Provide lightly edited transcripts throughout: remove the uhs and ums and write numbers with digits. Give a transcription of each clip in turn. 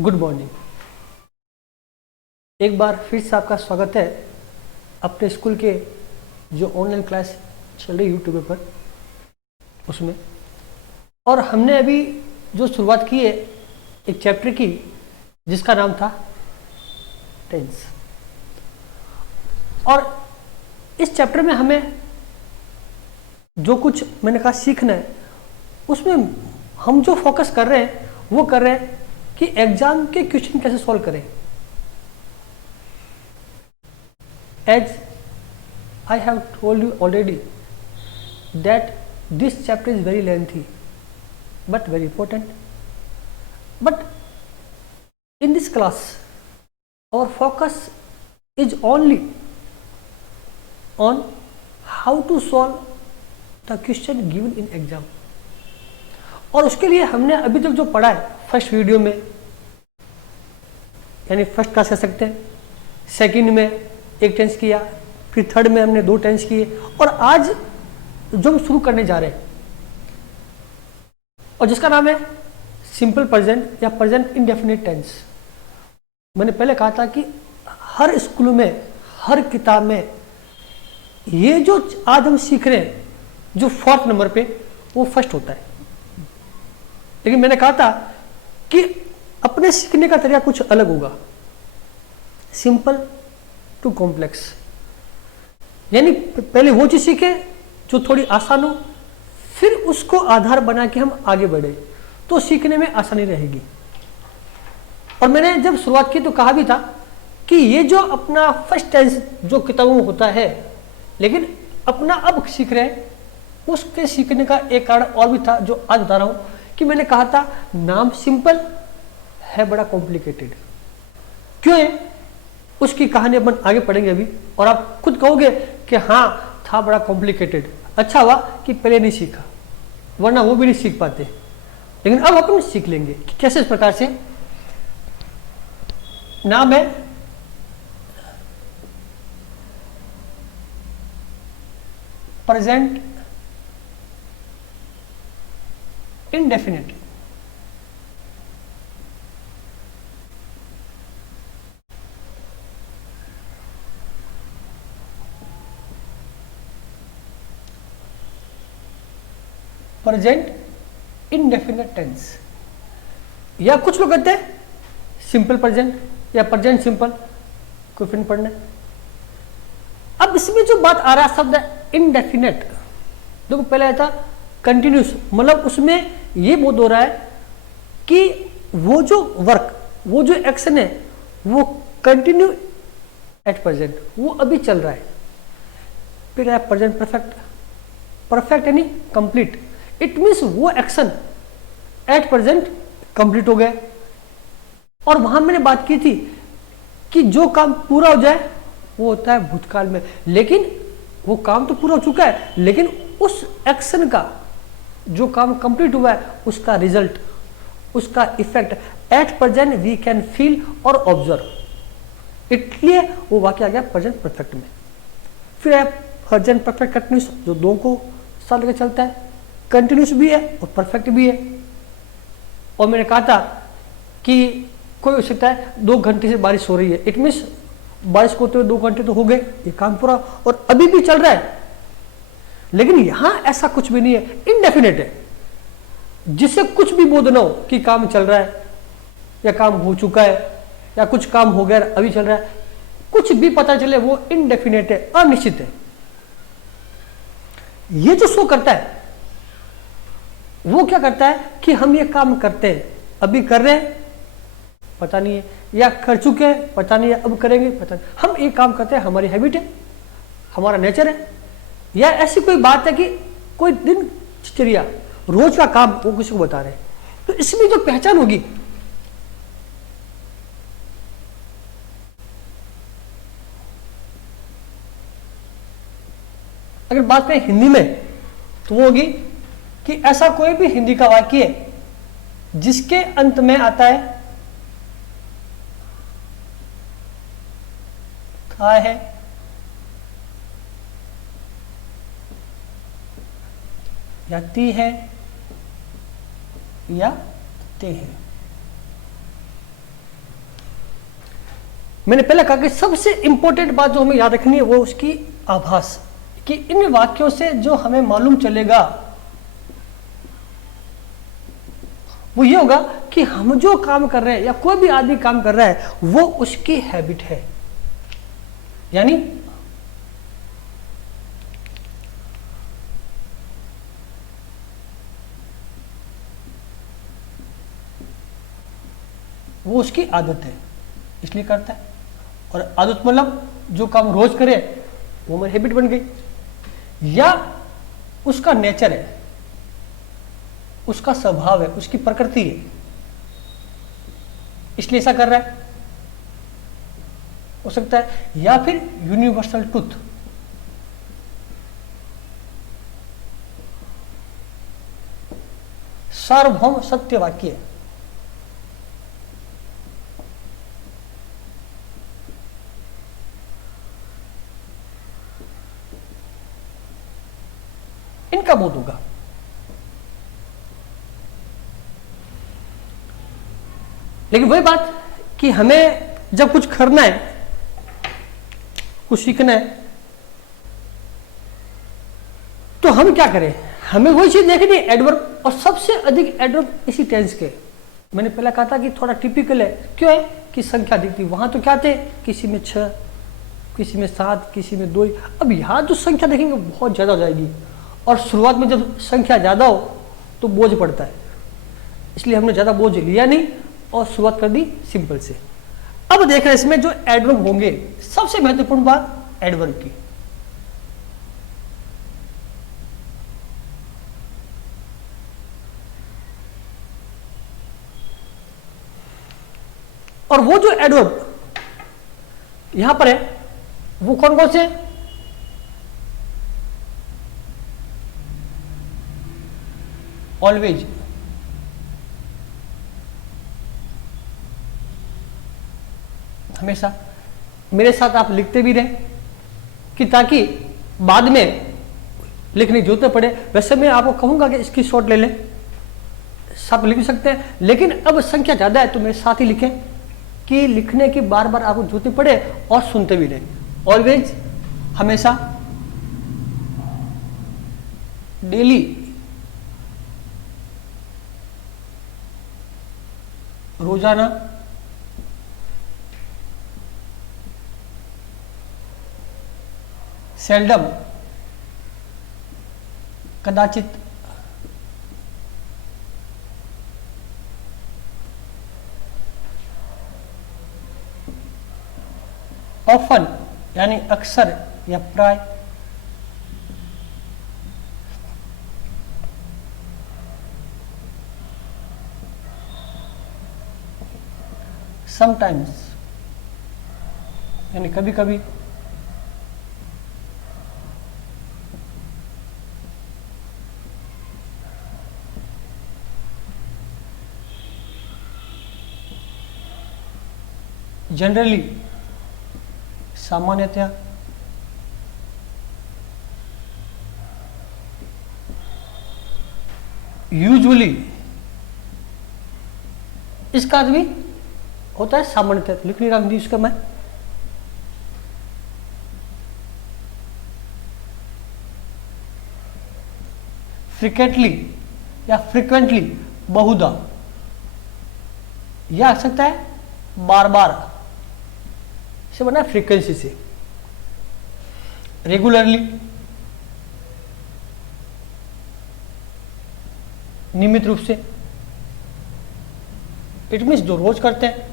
Good morning. एक बार फिर से आपका स्वागत है अपने स्कूल के जो ऑनलाइन क्लास चल रही यूट्यूब पर उसमें। और हमने अभी जो शुरुआत की है एक चैप्टर की जिसका नाम था टेंस। और इस चैप्टर में हमें जो कुछ मैंने कहा सीखना है उसमें हम जो फोकस कर रहे हैं वो कर रहे हैं कि एग्जाम के क्वेश्चन कैसे सॉल्व करें। As I have told you already that this chapter is very lengthy but very important. But in this class our focus is only on how to solve the question given in exam. और उसके लिए हमने अभी तक जो पढ़ा है first video में यानी फर्स्ट क्लास कह सकते हैं, सेकंड में एक टेंस किया, फिर थर्ड में हमने 2 टेंस किए और आज जो हम शुरू करने जा रहे हैं और जिसका नाम है सिंपल प्रेजेंट या प्रेजेंट इंडेफिनिट टेंस। मैंने पहले कहा था कि हर स्कूल में हर किताब में ये जो आज हम सीख रहे हैं जो 4th नंबर पे वो फर्स्ट होता है। लेकिन मैंने कहा था कि अपने सीखने का तरीका कुछ अलग होगा, सिंपल टू कॉम्प्लेक्स। यानी पहले वो चीज सीखे जो थोड़ी आसान हो, फिर उसको आधार बना के हम आगे बढ़े तो सीखने में आसानी रहेगी। और मैंने जब शुरुआत की तो कहा भी था कि ये जो अपना फर्स्ट टेंस जो किताबों में होता है लेकिन अपना अब सीख रहे हैं उसके सीखने का एक कारण और भी था जो आज बता रहा हूं कि मैंने कहा था नाम सिंपल है बड़ा कॉम्प्लिकेटेड क्यों है, उसकी कहानी अपन आगे पढ़ेंगे अभी और आप खुद कहोगे कि हाँ था बड़ा कॉम्प्लिकेटेड, अच्छा हुआ कि पहले नहीं सीखा वरना वो भी नहीं सीख पाते। लेकिन अब अपन सीख लेंगे कि कैसे इस प्रकार से नाम है present indefinite. Present indefinite tense या कुछ लोग कहते हैं सिंपल प्रेजेंट या प्रेजेंट सिंपल, कोई फिर पढ़ना है। अब इसमें जो बात आ रहा है शब्द इंडेफिनिट, देखो पहले आया था कंटिन्यूस, मतलब उसमें ये बोध हो रहा है कि वो जो वर्क वो जो एक्शन है वो कंटिन्यू एट प्रेजेंट, वो अभी चल रहा है। फिर है प्रेजेंट परफेक्ट, परफेक्ट यानी कंप्लीट, इट मीन्स वो एक्शन एट प्रेजेंट कंप्लीट हो गया। और वहां मैंने बात की थी कि जो काम पूरा हो जाए वो होता है भूतकाल में, लेकिन वो काम तो पूरा हो चुका है लेकिन उस एक्शन का जो काम कंप्लीट हुआ है उसका रिजल्ट, उसका effect at present we can feel और ऑब्जर्व, इसलिए वो वाक्य आ गया प्रेजेंट परफेक्ट में। फिर है प्रेजेंट परफेक्ट कंटिन्यूस जो 2 को साथ लेकर चलता है, कंटिन्यूस भी है और परफेक्ट भी है। और मैंने कहा था कि कोई हो सकता है 2 घंटे से बारिश हो रही है, इट मीन्स बारिश को होते हुए 2 घंटे तो हो गए, ये काम पूरा और अभी भी चल रहा है। लेकिन यहां ऐसा कुछ भी नहीं है, इनडेफिनेट है जिससे कुछ भी बोध ना हो कि काम चल रहा है या काम हो चुका है या कुछ काम हो गया अभी चल रहा है, कुछ भी पता चले वो इनडेफिनेट है, अनिश्चित है। ये जो शो करता है वो क्या करता है कि हम ये काम करते हैं, अभी कर रहे हैं पता नहीं है, या कर चुके हैं पता नहीं है, अब करेंगे पता नहीं। हम ये काम करते हैं, हमारी हैबिट है, हमारा नेचर है, या ऐसी कोई बात है कि कोई दिनचर्या रोज का काम वो किसी को बता रहे हैं। तो इसमें जो पहचान होगी अगर बात करें हिंदी में तो वो होगी कि ऐसा कोई भी हिंदी का वाक्य है जिसके अंत में आता है था है, या ती है या ते हैं। मैंने पहले कहा कि सबसे इंपॉर्टेंट बात जो हमें याद रखनी है वो उसकी आभास, कि इन वाक्यों से जो हमें मालूम चलेगा वो ये होगा कि हम जो काम कर रहे हैं या कोई भी आदमी काम कर रहा है वो उसकी हैबिट है, यानी वो उसकी आदत है इसलिए करता है। और आदत मतलब जो काम रोज करे वो मेरी हैबिट बन गई, या उसका नेचर है, उसका स्वभाव है, उसकी प्रकृति है, इसलिए ऐसा कर रहा है, हो सकता है। या फिर यूनिवर्सल ट्रुथ, सार्वभौम सत्य वाक्य है। इनका बोध होगा। लेकिन वही बात कि हमें जब कुछ करना है, कुछ सीखना है, तो हम क्या करें, हमें वही चीज देखनी है, एडवर्ब, और सबसे अधिक एडवर्ब इसी टेंस के। मैंने पहले कहा था कि थोड़ा टिपिकल है, क्यों है कि संख्या दिखती, वहां तो क्या थे, किसी में 6, किसी में 7, किसी में 2। अब यहां जो संख्या देखेंगे बहुत ज्यादा हो जाएगी, और शुरुआत में जब संख्या ज्यादा हो तो बोझ पड़ता है, इसलिए हमने ज्यादा बोझ लिया नहीं और शुरुआत कर दी सिंपल से। अब देख रहे हैं इसमें जो एडवर्ब होंगे, सबसे महत्वपूर्ण बात एडवर्ब की। और वो जो एडवर्ब यहां पर है वो कौन कौन से, ऑलवेज, हमेशा। मेरे साथ आप लिखते भी रहे कि ताकि बाद में लिखने की जरूरत न पड़े। वैसे मैं आपको कहूंगा कि इसकी शॉर्ट ले लें, सब लिख सकते हैं, लेकिन अब संख्या ज्यादा है तो मेरे साथ ही लिखें कि लिखने की बार बार आपको जरूरत नहीं पड़े और सुनते भी रहे। ऑलवेज, हमेशा, डेली, रोजाना, सेल्डम, कदाचित, ऑफन यानी अक्सर या प्राय, समटाइम्स यानी कभी कभी, जनरली सामान्यतया, यूजुअली इसका अर्थ भी होता है सामान्यतः। लिख नहीं रहा इंग्लिश का मैं, फ्रिक्वेंटली या फ्रिक्वेंटली, बहुधा, यह आ सकता है बार बार, से बना फ्रीक्वेंसी से। रेगुलरली, नियमित रूप से, इट मीन्स जो रोज करते हैं।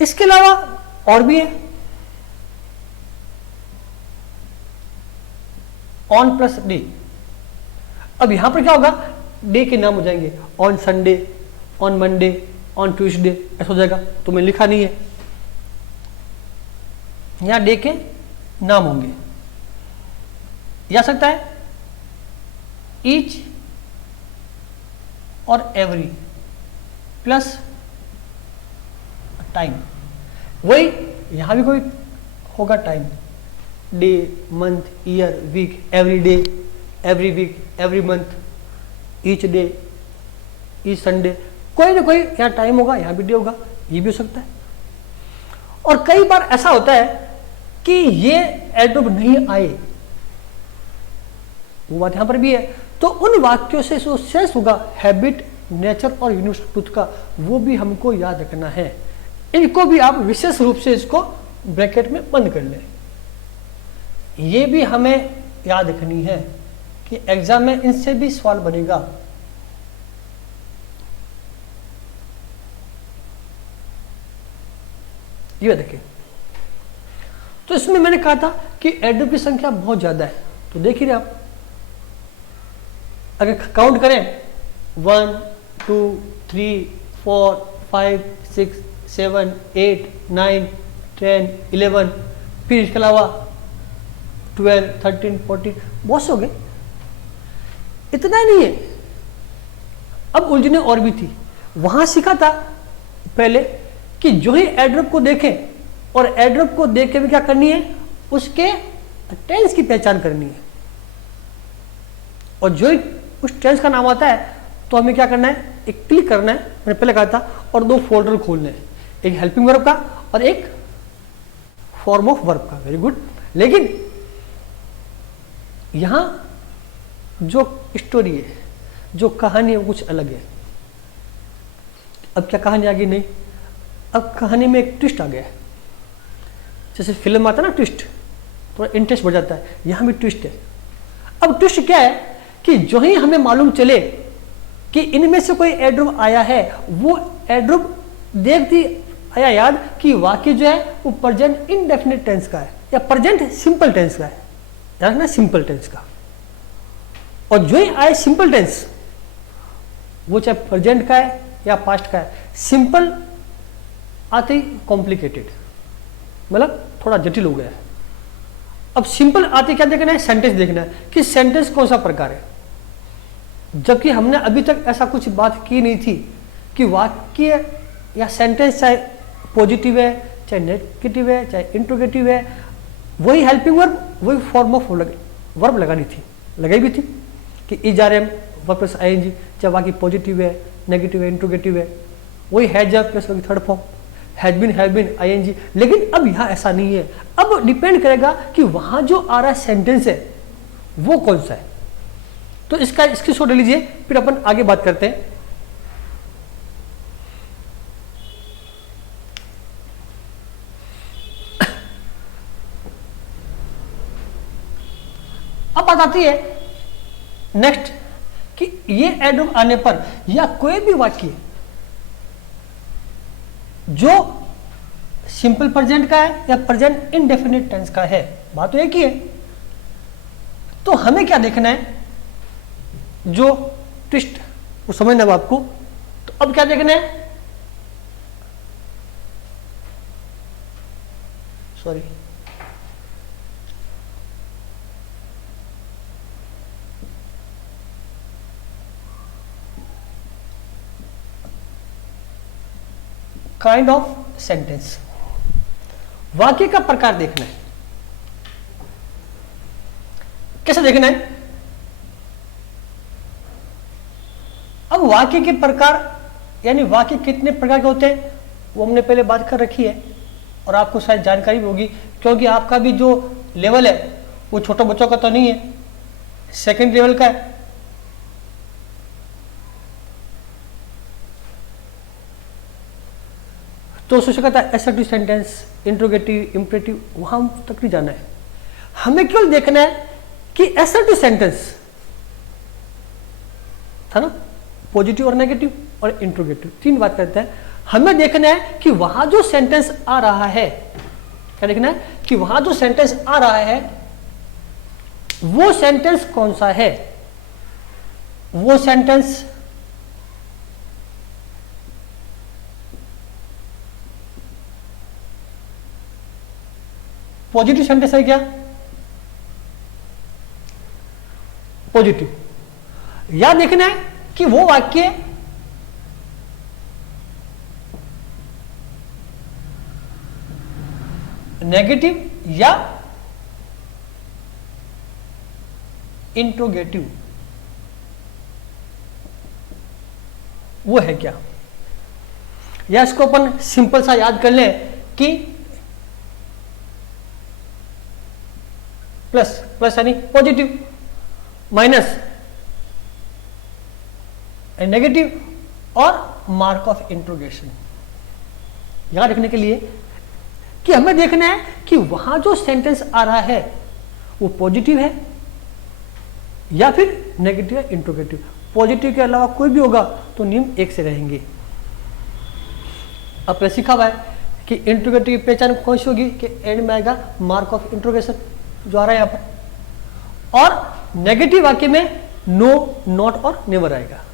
इसके अलावा और भी है, ऑन प्लस डे। अब यहां पर क्या होगा, डे के नाम हो जाएंगे, on Sunday, on Monday, on Tuesday, ऐसा हो जाएगा। तो मैं लिखा नहीं है, यहां डे के नाम होंगे। या सकता है ईच और एवरी प्लस टाइम, वही यहां भी कोई होगा time, day, month, year, week, every day, every week, every month, each day, each Sunday, कोई ना कोई यहाँ टाइम होगा, यहाँ भी डे होगा, ये भी हो सकता है। और कई बार ऐसा होता है कि ये एडवर्ब नहीं आए, वो बात यहां पर भी है। तो उन वाक्यों से जो सेंस होगा हैबिट, नेचर और यूनिवर्सल ट्रूथ का, वो भी हमको याद रखना है। इनको भी आप विशेष रूप से इसको ब्रैकेट में बंद कर लें। ये भी हमें याद रखनी है कि एग्जाम में इनसे भी सवाल बनेगा। ये देखिए, तो इसमें मैंने कहा था कि एडवर्ब की संख्या बहुत ज्यादा है। तो देख ही रहे आप, अगर काउंट करें 1 2 3 4 5 6 7 8 9 10 11, फिर इसके अलावा 12 13 14, बहुत से हो गए। इतना नहीं है, अब उलझने और भी थी। वहां सीखा था पहले कि जो ही एडवर्ब को देखें और एडवर्ब को देख के भी क्या करनी है, उसके टेंस की पहचान करनी है। और जो ही उस टेंस का नाम आता है तो हमें क्या करना है, एक क्लिक करना है, मैंने पहले कहा था, और 2 फोल्डर खोलने हैं, एक हेल्पिंग वर्ब का और एक फॉर्म ऑफ वर्ब का। Very good. लेकिन यहां जो स्टोरी है, जो कहानी है, वो कुछ अलग है। अब क्या कहानी आ गई? नहीं, अब कहानी में एक ट्विस्ट आ गया है। जैसे फिल्म आता है ना, ट्विस्ट, थोड़ा इंटरेस्ट बढ़ जाता है, यहां भी ट्विस्ट है। अब ट्विस्ट क्या है कि जो ही हमें मालूम चले कि इनमें से कोई एडवर्ब आया है, वो एडवर्ब देखती आया याद कि वाक्य जो है वो प्रेजेंट इंडेफिनिट टेंस का है या प्रेजेंट सिंपल टेंस का है, याद रखना सिंपल टेंस का। और जो ही आए सिंपल टेंस, वो चाहे प्रेजेंट का है या पास्ट का है, सिंपल आते ही कॉम्प्लिकेटेड, मतलब थोड़ा जटिल हो गया है। अब सिंपल आते क्या देखना है, सेंटेंस देखना है कि सेंटेंस कौन सा प्रकार है। जबकि हमने अभी तक ऐसा कुछ बात की नहीं थी कि वाक्य या सेंटेंस चाहे पॉजिटिव है, चाहे नेगेटिव है, चाहे इंट्रोगेटिव है, वही हेल्पिंग वर्ब, वही फॉर्म ऑफ वर्ब लगानी थी, लगाई भी थी कि is are am verb plus ING, चाहे वाक्य पॉजिटिव है, नेगेटिव है, इंट्रोगेटिव है, वही has plus third form, has been ING. लेकिन अब यहां ऐसा नहीं है। अब डिपेंड करेगा कि वहां जो आ रहा सेंटेंस है वो कौन सा है। तो इसका स्क्रीनशॉट ले लीजिए, फिर अपन आगे बात करते हैं। अब बात आती है नेक्स्ट कि ये एडवर्ब आने पर या कोई भी वाक्य जो सिंपल प्रेजेंट का है या प्रेजेंट इंडेफिनिट टेंस का है, बात तो एक ही है। तो हमें क्या देखना है, जो ट्विस्ट वो समझना है आपको। तो अब क्या देखना है, सॉरी, काइंड ऑफ सेंटेंस, वाक्य का प्रकार देखना है। कैसे देखना है? अब वाक्य के प्रकार यानी वाक्य कितने प्रकार के होते हैं वो हमने पहले बात कर रखी है और आपको शायद जानकारी भी होगी, क्योंकि आपका भी जो लेवल है वो छोटे बच्चों का तो नहीं है, सेकंड लेवल का है। तो सोच कहता है एसर्टिव सेंटेंस, इंट्रोगेटिव, इंपरेटिव, वहां तक नहीं जाना है। हमें केवल देखना है कि एसर्टिव सेंटेंस था ना, पॉजिटिव और नेगेटिव और इंट्रोगेटिव, 3 बात करते हैं। हमें देखना है कि वहां जो सेंटेंस आ रहा है, क्या देखना है कि वहां जो सेंटेंस आ रहा है वो सेंटेंस कौन सा है। वो सेंटेंस पॉजिटिव सेंटेंस है क्या, पॉजिटिव, या देखना है कि वो वाक्य नेगेटिव या इंट्रोगेटिव वो है क्या, या इसको अपन सिंपल सा याद कर लें कि प्लस प्लस यानी पॉजिटिव, माइनस नेगेटिव और मार्क ऑफ इंट्रोगेशन। याद रखने के लिए कि हमें देखना है कि वहां जो सेंटेंस आ रहा है वो पॉजिटिव है या फिर नेगेटिव या इंट्रोगेटिव। पॉजिटिव के अलावा कोई भी होगा तो नियम एक से रहेंगे। अब सीखा हुआ है कि इंट्रोगेटिव की पहचान कौन सी होगी कि एंड में आएगा मार्क ऑफ इंट्रोगेशन जो आ रहा है यहां पर, और नेगेटिव वाक्य में नो, नॉट और नेवर आएगा।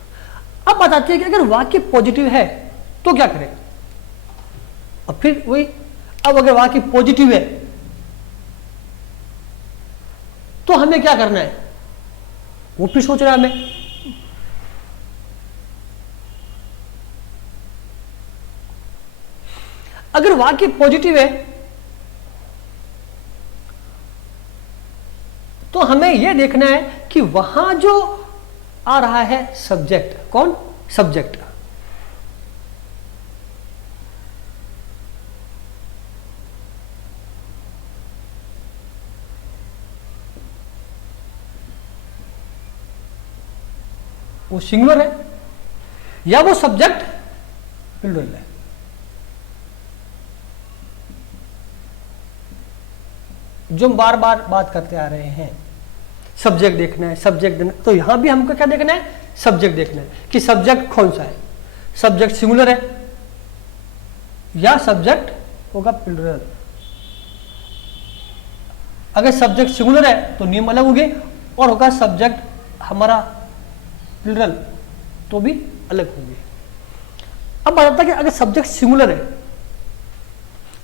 अब बताते हैं कि अगर वाक्य पॉजिटिव है तो क्या करें। अब फिर वही, अब अगर वाक्य पॉजिटिव है तो हमें क्या करना है वो फिर सोच रहा है हमें। अगर वाक्य पॉजिटिव है तो हमें यह देखना है कि वहां जो आ रहा है सब्जेक्ट, कौन, सब्जेक्ट, वो सिंगुलर है या वो सब्जेक्ट प्लूरल है। जो हम बार बार बात करते आ रहे हैं, सब्जेक्ट देखना है, सब्जेक्ट देना। तो यहां भी हमको क्या देखना है, सब्जेक्ट देखना है कि सब्जेक्ट कौन सा है, सब्जेक्ट सिंगुलर है या सब्जेक्ट होगा प्लूरल। अगर सब्जेक्ट सिंगुलर है तो नियम अलग होंगे, और होगा सब्जेक्ट हमारा प्लूरल तो भी अलग होंगे। अब बताता है कि अगर सब्जेक्ट सिंगुलर है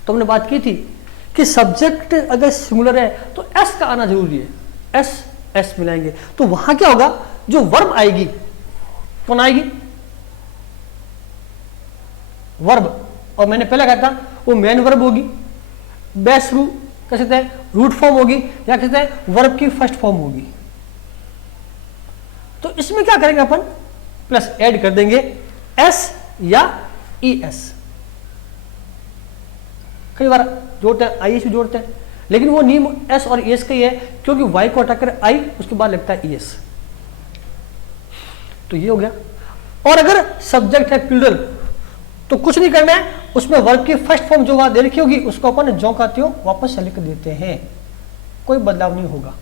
तो हमने बात की थी कि सब्जेक्ट अगर सिंगुलर है तो एस का आना जरूरी है, एस एस मिलाएंगे। तो वहां क्या होगा, जो वर्ब आएगी कौन आएगी, वर्ब। और मैंने पहले कहा था वो मेन वर्ब होगी, बेस रू कह सकते हैं, रूट फॉर्म होगी, या कहते हैं वर्ब की फर्स्ट फॉर्म होगी। तो इसमें क्या करेंगे अपन, प्लस ऐड कर देंगे एस या ई एस। कई बार जोड़ते हैं आई एस भी जोड़ते हैं, लेकिन वो नियम एस और ई एस का ही है, क्योंकि वाई को हटाकर आई उसके बाद लगता है ई एस। तो ये हो गया। और अगर सब्जेक्ट है प्लूरल तो कुछ नहीं करना है, उसमें वर्ब की फर्स्ट फॉर्म जो वहां दे रखी होगी उसको अपन जो का त्यों वापस लिख देते हैं, कोई बदलाव नहीं होगा।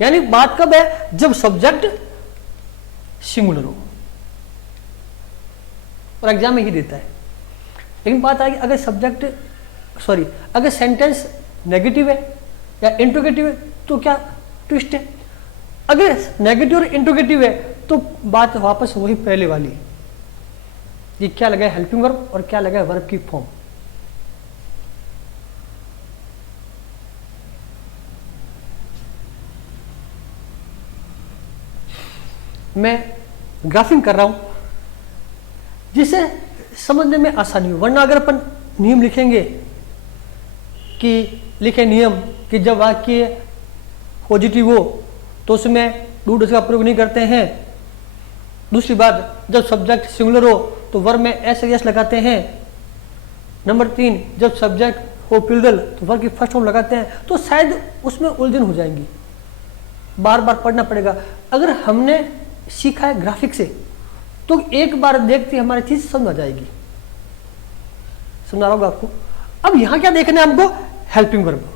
यानी बात कब है, जब सब्जेक्ट सिंगुलर हो, और एग्जाम में ही देता है। लेकिन बात आएगी अगर सब्जेक्ट अगर सेंटेंस नेगेटिव है या इंट्रोगेटिव है तो क्या ट्विस्ट है। अगर नेगेटिव और इंट्रोगेटिव है तो बात वापस वही पहले वाली, ये क्या लगा है हेल्पिंग वर्ब और क्या लगा है वर्ब की फॉर्म। मैं ग्राफिंग कर रहा हूं जिससे समझने में आसानी हो, वरना अगर अपन नियम लिखेंगे कि लिखे नियम कि जब वाक्य पॉजिटिव हो तो उसमें डू डज का प्रयोग नहीं करते हैं। दूसरी बात, जब सब्जेक्ट सिंगुलर हो तो वर्ब में एस या एस लगाते हैं। नंबर 3, जब सब्जेक्ट हो प्लूरल तो वर्ब की फर्स्ट फॉर्म लगाते हैं। तो शायद उसमें उलझन हो जाएंगी, बार बार पढ़ना पड़ेगा। अगर हमने सीखा है ग्राफिक से तो एक बार देखते हमारी चीज समझ आ जाएगी। समझ आ रहा होगा आपको। अब यहां क्या देखना है हमको, हेल्पिंग वर्ब,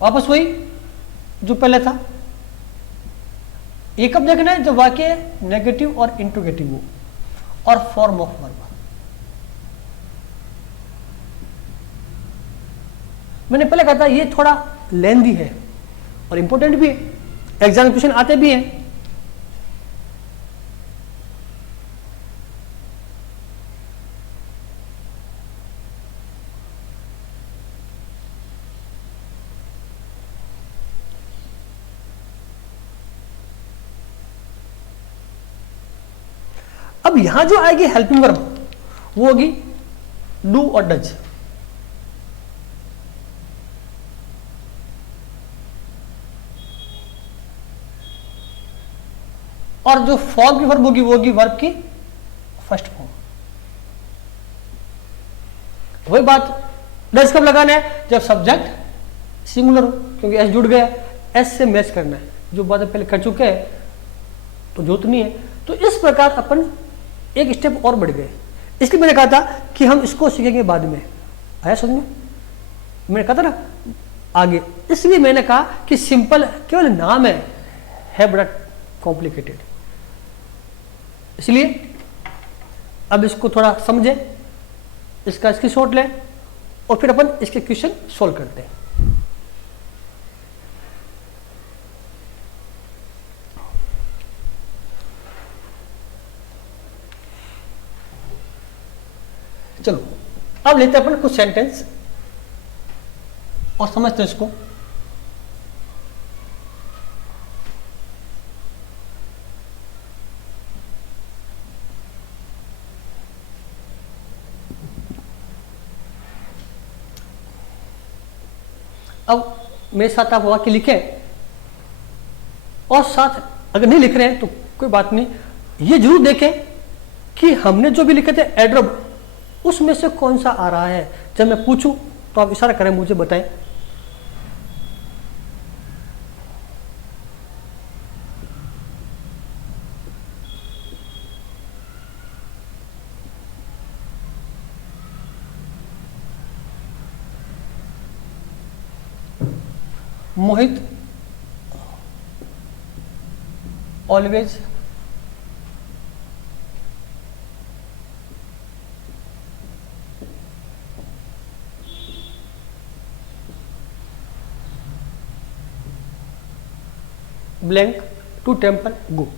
वापस वही जो पहले था। ये कब देखना है, जब वाक्य नेगेटिव और इंट्रोगेटिव हो, और फॉर्म ऑफ वर्ब। मैंने पहले कहा था ये थोड़ा लेंदी है और इंपॉर्टेंट भी है, एग्जाम क्वेश्चन आते भी हैं। अब यहां जो आएगी हेल्पिंग वर्ब वो होगी डू और डज। और जो फॉर्म की वर्ब होगी वो होगी वर्ब की फर्स्ट फॉर्म। वही बात डज कब लगाना है, जब सब्जेक्ट सिंगुलर हो, क्योंकि एस जुड़ गया, एस से मैच करना है, जो बात पहले कर चुके हैं तो जरूरत नहीं है। तो इस प्रकार अपन एक स्टेप और बढ़ गए। इसलिए मैंने कहा था कि हम इसको सीखेंगे बाद में। आया समझ में? मैंने कहा था ना आगे, इसलिए मैंने कहा कि सिंपल केवल नाम है बड़ा कॉम्प्लिकेटेड। इसलिए अब इसको थोड़ा समझे, इसका स्क्रीनशॉट लें और फिर अपन इसके क्वेश्चन सोल्व करते हैं। चलो अब लेते हैं अपन कुछ सेंटेंस और समझते हैं इसको। अब मेरे साथ आप वाक्य लिखें और साथ अगर नहीं लिख रहे हैं तो कोई बात नहीं, ये जरूर देखें कि हमने जो भी लिखे थे एडवर्ब उसमें से कौन सा आ रहा है। जब मैं पूछूं तो आप इशारा करें, मुझे बताएं। मोहित ऑलवेज ब्लैंक टू टेम्पल गो।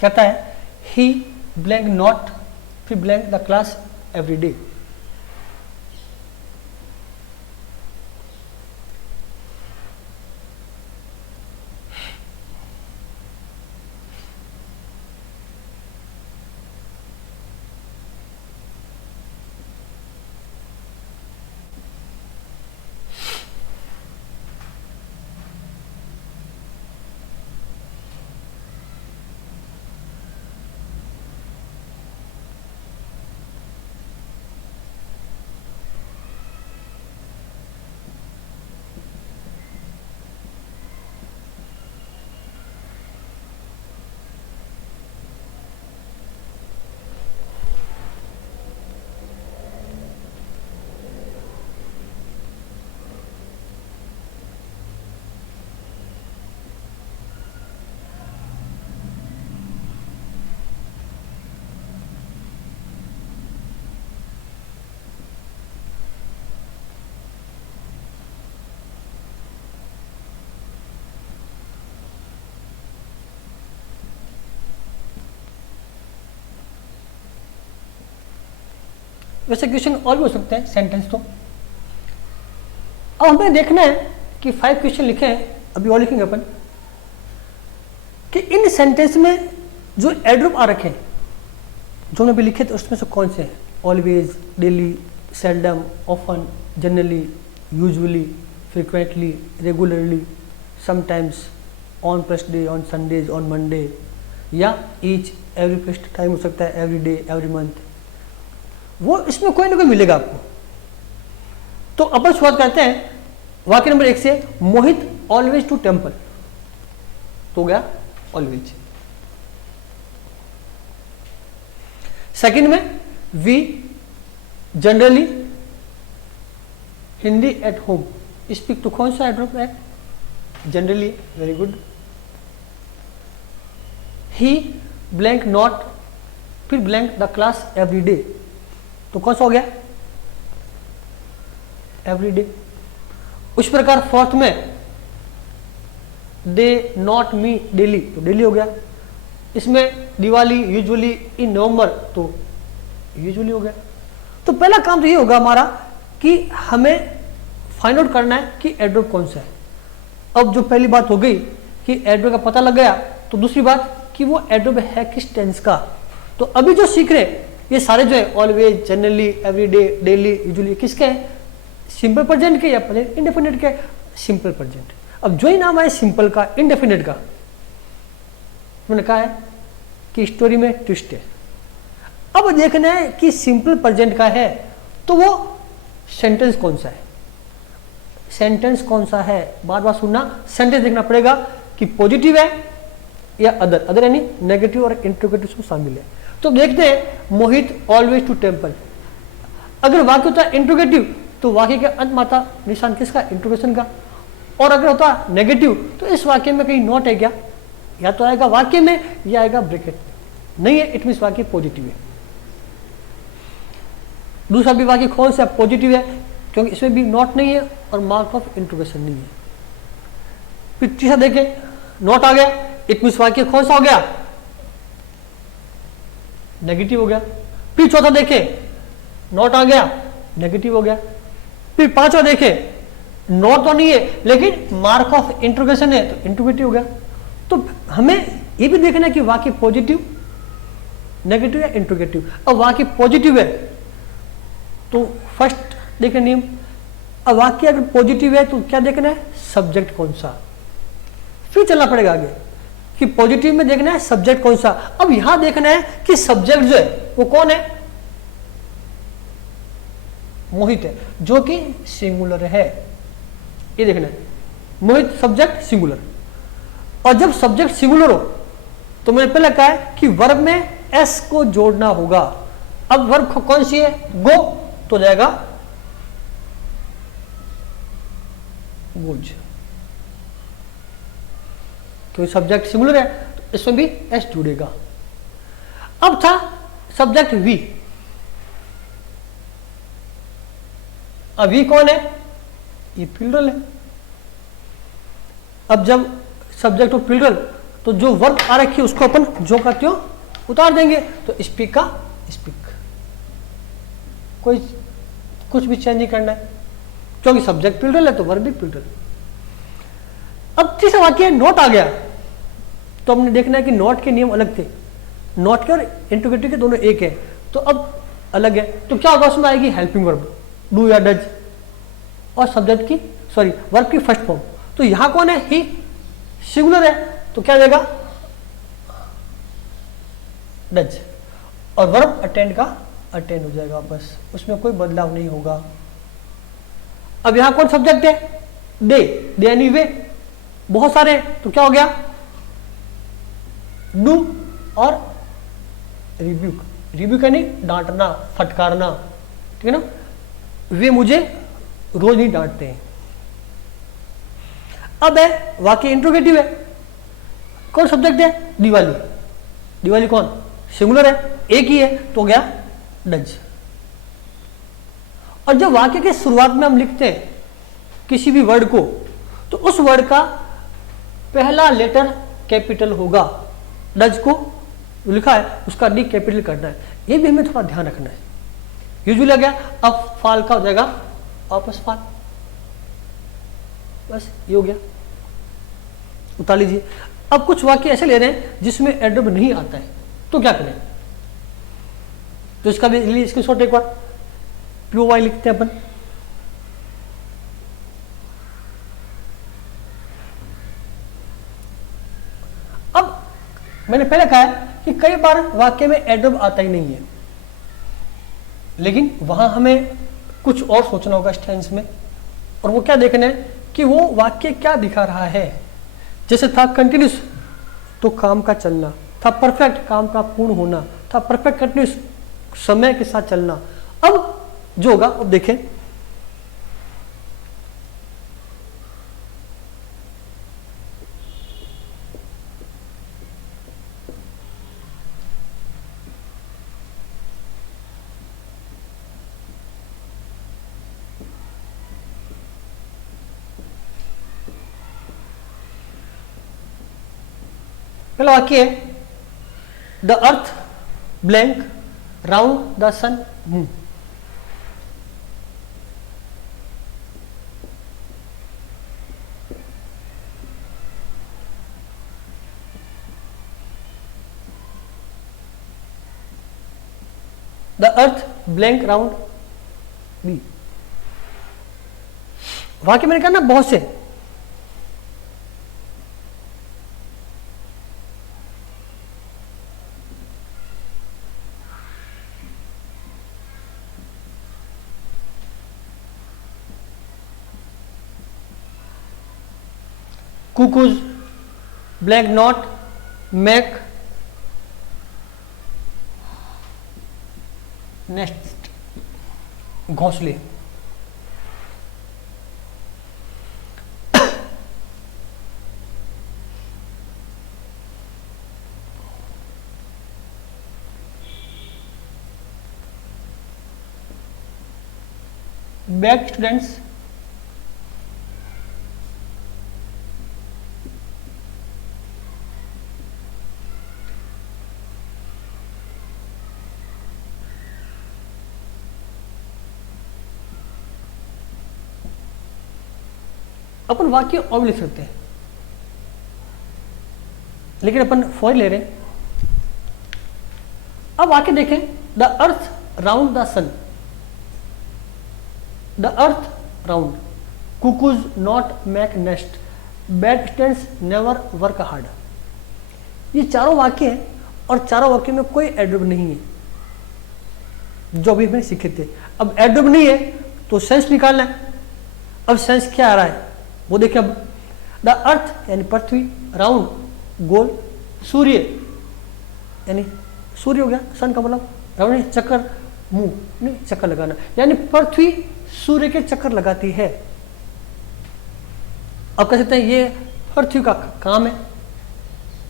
कहता है ही ब्लैंक नॉट फिर blank the class every day. वैसे क्वेश्चन और भी हो सकते हैं सेंटेंस तो। अब हमें देखना है कि 5 क्वेश्चन लिखे हैं, अभी और लिखेंगे अपन, कि इन सेंटेंस में जो एडवर्ब आ रखे हैं जो हमने भी लिखे थे उसमें से कौन से हैं। Always, daily, seldom, often, generally, usually, frequently, regularly, sometimes, on first day, on Sundays, on Monday, या ईच, एवरी फर्स्ट टाइम हो सकता है, एवरी डे, एवरी मंथ। वो इसमें कोई ना कोई मिलेगा आपको। तो अपन शुरुआत करते हैं वाक्य नंबर 1 से मोहित ऑलवेज टू टेम्पल, तो हो गया ऑलवेज। सेकंड में we generally Hindi at home speak, तो कौन सा एडवर्ब है? Generally, very good. He blank not, फिर blank the class every day, तो कौन सा हो गया? Every day. उस प्रकार फोर्थ में दे नॉट मी डेली, तो डेली हो गया। इसमें दिवाली यूजुअली इन नवंबर, तो यूजुअली हो गया। तो पहला काम तो ये होगा हमारा कि हमें फाइंड आउट करना है कि एडवर्ब कौन सा है। अब जो पहली बात हो गई कि एडवर्ब का पता लग गया, तो दूसरी बात कि वो एडवर्ब है किस टेंस का। तो अभी जो सीख रहे ये सारे जो है always, generally, everyday, daily, usually, किसके हैं? सिंपल प्रेजेंट के या प्रेजेंट इंडेफिनिट के? Simple present. अब जो ही नाम है सिंपल का, इंडेफिनिट का, मैंने कहा है कि स्टोरी में ट्विस्ट है। अब देखना है कि सिंपल प्रेजेंट का है तो वो सेंटेंस कौन सा है, सेंटेंस कौन सा है, बार बार सुनना। सेंटेंस देखना पड़ेगा कि पॉजिटिव है या अदर, अदर यानी नेगेटिव और इंट्रोगेटिव सब शामिल है। तो देखते हैं मोहित ऑलवेज टू टेम्पल। अगर वाक्य होता है इंट्रोगेटिव तो वाक्य के अंत में आता निशान किसका? इंट्रोगेशन का। और अगर होता नेगेटिव तो इस वाक्य में कहीं नॉट है क्या? या तो आएगा वाक्य में या आएगा ब्रैकेट में। नहीं है, इट मींस वाक्य पॉजिटिव है। दूसरा भी वाक्य कौन सा पॉजिटिव है? क्योंकि इसमें भी नॉट नहीं है और मार्क ऑफ इंट्रोगेशन नहीं है। फिर तीसरा देखें, नॉट आ गया, इट मींस वाक्य कौन सा हो गया? नेगेटिव हो गया। फिर चौथा देखें, नॉट आ गया, नेगेटिव हो गया। फिर पांचवा देखें, नॉट तो नहीं है लेकिन मार्क ऑफ इंट्रोगेशन है, तो इंट्रोगेटिव हो गया। तो हमें ये भी देखना है कि वाक्य पॉजिटिव, नेगेटिव या इंट्रोगेटिव। अब वाक्य पॉजिटिव है तो फर्स्ट देखना नियम। अब वाक्य अगर पॉजिटिव है तो क्या देखना है? सब्जेक्ट कौन सा। फिर चलना पड़ेगा आगे कि पॉजिटिव में देखना है सब्जेक्ट कौन सा। अब यहां देखना है कि सब्जेक्ट जो है वो कौन है? मोहित है, जो कि सिंगुलर है। ये देखना है, मोहित सब्जेक्ट सिंगुलर। और जब सब्जेक्ट सिंगुलर हो तो मैंने पहले कहा है कि वर्ब में एस को जोड़ना होगा। अब वर्ब कौन सी है? गो, तो जाएगा गोज, क्योंकि सब्जेक्ट सिंगुलर है तो इसमें भी एस जुड़ेगा। अब था सब्जेक्ट वी। अब वी कौन है? ये प्लूरल है। अब जब सब्जेक्ट हो प्लूरल तो जो वर्ब आ रखी है उसको अपन जो का त्यों उतार देंगे, तो स्पीक का स्पीक, कोई कुछ भी चेंज नहीं करना है क्योंकि सब्जेक्ट प्लूरल है तो वर्ब भी प्लूरल। अब तीसरा वाक्य नॉट आ गया तो हमने देखना है कि नॉट के नियम अलग थे, नॉट के और इंट्रोगेटिव के दोनों एक है, तो अब अलग है। तो क्या होगा? उसमें आएगी हेल्पिंग वर्ब, डू या डज, और सब्जेक्ट की वर्ब की फर्स्ट फॉर्म। तो यहां कौन है? ही, सिंगुलर है तो क्या देगा? डज। और वर्ब अटेंड का अटेंड हो जाएगा, बस उसमें कोई बदलाव नहीं होगा। अब यहां कौन सब्जेक्ट है? दे, दे यानी वे, बहुत सारे, तो क्या हो गया? डू और रिब्यूक, रिब्यूक यानी डांटना, फटकारना, ठीक है ना। वे मुझे रोज नहीं डांटते हैं। अब है वाक्य इंट्रोगेटिव है, कौन सब्जेक्ट है? दिवाली, दिवाली कौन? सिंगुलर है, एक ही है तो हो गया डज। और जब वाक्य के शुरुआत में हम लिखते हैं किसी भी वर्ड को तो उस वर्ड का पहला लेटर कैपिटल होगा। डज को लिखा है उसका डी कैपिटल करना है, ये भी हमें थोड़ा ध्यान रखना है। यूजुअली गया अब फाल का हो जाएगा वापस फाल, बस ये हो गया, उतार लीजिए। अब कुछ वाक्य ऐसे ले रहे हैं जिसमें एडवर्ब नहीं आता है तो क्या करें? तो इसका भी स्क्रीनशॉट एक बार POY लिखते हैं अपन। अब मैंने पहले कहा है कि कई बार वाक्य में एडवर्ब आता ही नहीं है, लेकिन वहां हमें कुछ और सोचना होगा इस टेंस में, और वो क्या देखना है कि वो वाक्य क्या दिखा रहा है। जैसे था कंटिन्यूस तो काम का चलना, था परफेक्ट काम का पूर्ण होना, था परफेक्ट कंटिन्यूस समय के साथ चलना। अब जो होगा अब देखें, पहला वाक्य है the earth blank round the sun moon. The earth blank round B. वाक्य मैंने कहा ना बहुत से, cuckoos black not make nest घोंसले। बैक स्टूडेंट्स अपन वाक्य और भी लिख सकते हैं, लेकिन अपन फॉर ले रहे हैं। अब वाक्य देखें, the earth round the sun, the earth round, cuckoos not make nest, bad students never work hard. ये चारों वाक्य हैं और चारों वाक्य में कोई एडवर्ब नहीं है जो अभी हमने सीखे थे। अब एडवर्ब नहीं है तो सेंस निकालना है। अब सेंस क्या आ रहा है वो देखिए। अब द अर्थ यानी पृथ्वी, राउंड गोल, सूर्य यानी सूर्य हो गया, सन का मतलब राउंड चक्कर, मुंह नहीं चक्कर लगाना, यानी पृथ्वी सूर्य के चक्कर लगाती है। अब कह सकते हैं ये पृथ्वी का काम है,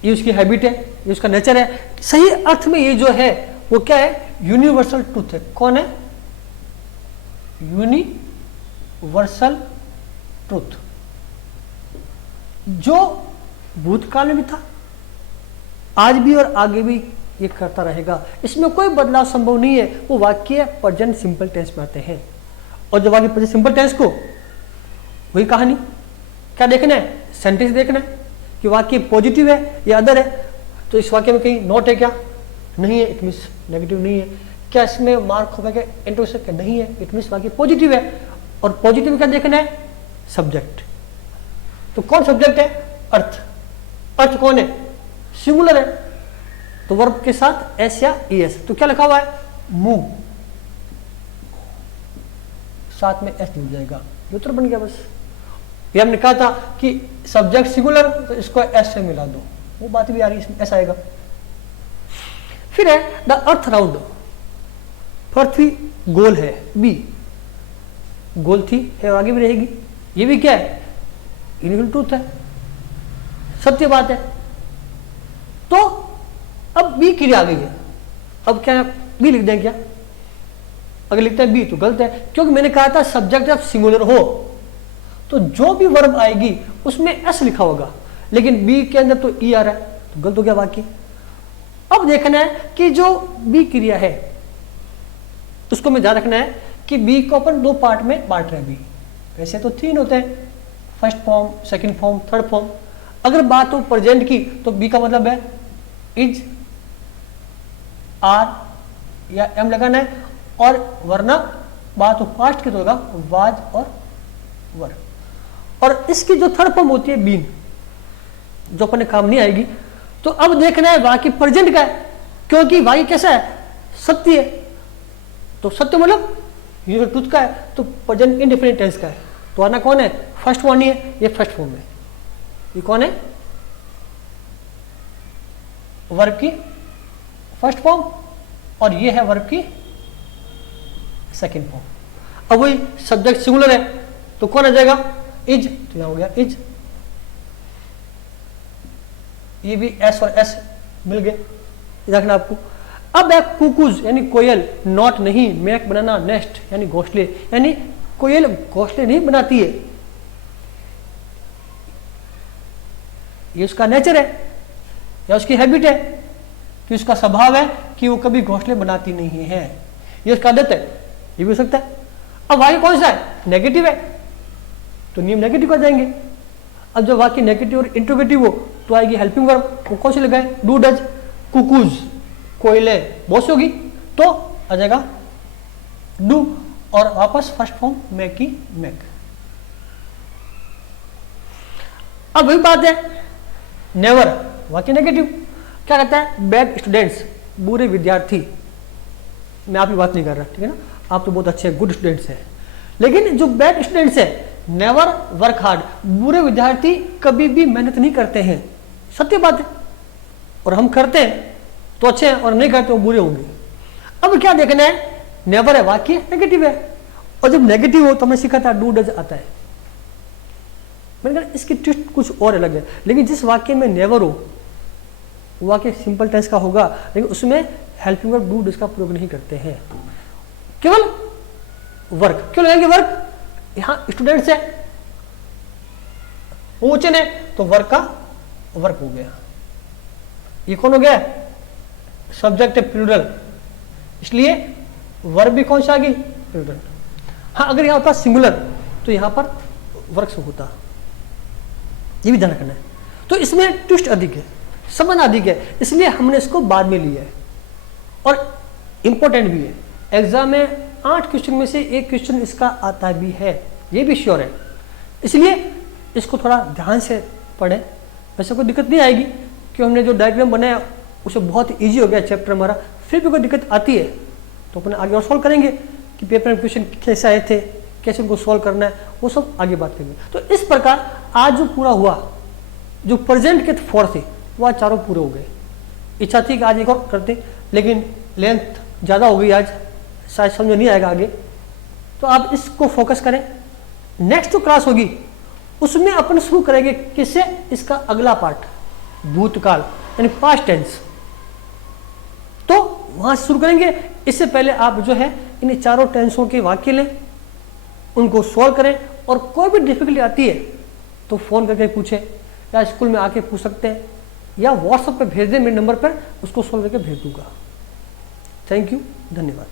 ये उसकी हैबिट है, ये उसका नेचर है। सही अर्थ में ये जो है वो क्या है, यूनिवर्सल ट्रूथ है। कौन है, यूनिवर्सल ट्रूथ, जो भूतकाल में भी था, आज भी और आगे भी ये करता रहेगा। इसमें कोई बदलाव संभव नहीं है। वो वाक्य प्रेजेंट सिंपल टेंस में आते हैं। और जब वाक्य प्रेजेंट सिंपल टेंस को, वही कहानी क्या देखना है, सेंटेंस देखना है कि वाक्य पॉजिटिव है या अदर है। तो इस वाक्य में कहीं नॉट है क्या, नहीं है, इट मीन्स नेगेटिव नहीं है। क्या इसमें मार्क होगा क्या, इंटरसेक्ट क्या, नहीं है, इट मीन्स वाक्य पॉजिटिव है। और पॉजिटिव क्या देखना है, सब्जेक्ट। तो कौन सब्जेक्ट है, अर्थ। अर्थ कौन है, सिंगुलर है, तो वर्ब के साथ एस या एस। तो क्या लिखा हुआ है, मूव, साथ में एस जुड़ जाएगा, ये उत्तर बन गया। बस ये हमने कहा था कि सब्जेक्ट सिंगुलर तो इसको एस से मिला दो, वो बात भी आ रही है, ऐसा आएगा। फिर है द अर्थ राउंड, पृथ्वी गोल है, बी गोल थी है और आगे भी रहेगी। ये भी क्या है, यूनिवर्सल ट्रूथ है, सत्य बात है। तो अब बी क्रिया आ गई है। अब क्या बी लिख दें क्या, अगर लिखते हैं बी तो गलत है, क्योंकि मैंने कहा था सब्जेक्ट जब सिंगुलर हो तो जो भी वर्ब आएगी उसमें एस लिखा होगा, लेकिन बी के अंदर तो ई आ रहा है, तो गलत हो गया वाक्य। अब देखना है कि जो बी क्रिया है उसको में ध्यान रखना है कि बी को अपन दो पार्ट में बांट रहे हैं। बी वैसे तो तीन होते हैं, first form, second form, third form. अगर बात हो प्रेजेंट की तो बी का मतलब है इज, आर या एम लगाना है, और वरना बात हो पास्ट की तो होगा वाज और वर। और इसकी जो थर्ड फॉर्म होती है बीन, जो अपने काम नहीं आएगी। तो अब देखना है वाक्य प्रेजेंट का है, क्योंकि वाक्य कैसा है, सत्य है। तो सत्य मतलब यूनिवर्सल ट्रूथ का है, तो प्रेजेंट इंडेफिनिट टेंस का है, तो आना कौन है, फर्स्ट वन ही है, ये फर्स्ट फॉर्म है। ये कौन है, वर्ब की फर्स्ट फॉर्म, और ये है वर्ब की सेकंड फॉर्म। अब वही सब्जेक्ट सिंगुलर है तो कौन आ जाएगा, इज, तो यहां हो गया इज। ये भी एस और एस मिल गए, देखना आपको। अब है कुकूज यानी कोयल, नॉट नहीं, मेक बनाना, नेस्ट यानी घोंसले, यानी कोयल घोंसले नहीं बनाती है, ये उसका नेचर है या उसकी हैबिट है, कि उसका स्वभाव है कि वो कभी घोंसले बनाती नहीं है, ये उसका आदत है, ये भी हो सकता है। अब वाक्य कौन सा है, नेगेटिव है, तो नियम नेगेटिव आ जाएंगे। अब जब वाक्य नेगेटिव और इंट्रोगेटिव हो तो आएगी हेल्पिंग वर्ब, वो कौन सी लगाए, डू डज, कुकूज कोयले बहुत सी होगी, तो आ जाएगा डू, और वापस फर्स्ट फॉर्म मेक की मेक। अब वही बात है, नेवर वाक्य नेगेटिव, क्या कहता है, बैड स्टूडेंट्स बुरे विद्यार्थी, मैं आपकी बात नहीं कर रहा, ठीक है ना, आप तो बहुत अच्छे गुड स्टूडेंट्स हैं, लेकिन जो बैड स्टूडेंट्स है, नेवर वर्क हार्ड, बुरे विद्यार्थी कभी भी मेहनत नहीं करते हैं, सत्य बात है, और हम करते हैं तो अच्छे हैं और नहीं करते वो बुरे होंगे। अब क्या देखना है, नेवर है वाक्य नेगेटिव है, और जब नेगेटिव हो तो हमने सीखा था डू डज आता है, मैंने कहा इसकी ट्विस्ट कुछ और अलग है, लेकिन जिस वाक्य में नेवर हो वो वाक्य सिंपल टेंस का होगा, लेकिन उसमें हेल्पिंग वर्ब डू डज का प्रयोग नहीं करते हैं, केवल वर्क। क्यों लगाएंगे वर्क, यहां स्टूडेंट्स है, बहुवचन है तो वर्क का वर्क हो गया, ये कौन हो गया, सब्जेक्ट है प्लूरल, इसलिए वर्ब भी कौन सा आ गई, प्लूरल। हाँ अगर यहां होता सिंगुलर तो यहां पर वर्क से होता, ये भी ध्यान रखना है। तो इसमें ट्विस्ट अधिक है, समझ अधिक है, इसलिए हमने इसको बाद में लिया है, और इंपॉर्टेंट भी है, एग्जाम में 8 क्वेश्चन में से 1 क्वेश्चन इसका आता भी है, ये भी श्योर है, इसलिए इसको थोड़ा ध्यान से पढ़ें, वैसे कोई दिक्कत नहीं आएगी, क्योंकि हमने जो डायग्राम बनाया उसे बहुत इजी हो गया चैप्टर हमारा, फिर भी कोई दिक्कत आती है तो अपने आगे और सॉल्व करेंगे कि पेपर में क्वेश्चन कैसे आए थे, कैसे उनको सॉल्व करना है, वो सब आगे बात करेंगे। तो इस प्रकार आज जो पूरा हुआ, जो प्रेजेंट के 4 थे वह चारों पूरे हो गए। इच्छा थी कि आज एक और करते, लेकिन लेंथ ज़्यादा हो गई आज, शायद समझ नहीं आएगा आगे, तो आप इसको फोकस करें। नेक्स्ट जो क्लास होगी उसमें अपन शुरू करेंगे किससे, इसका अगला पार्ट भूतकाल यानी पास्ट टेंस, तो वहां से शुरू करेंगे। इससे पहले आप जो है इन चारों टेंसों के वाक्य लें, उनको सॉल्व करें, और कोई भी डिफिकल्टी आती है तो फोन करके पूछें, या स्कूल में आके पूछ सकते हैं, या व्हाट्सएप पे भेज दें मेरे नंबर पर, उसको सॉल्व करके भेज दूंगा। थैंक यू, धन्यवाद।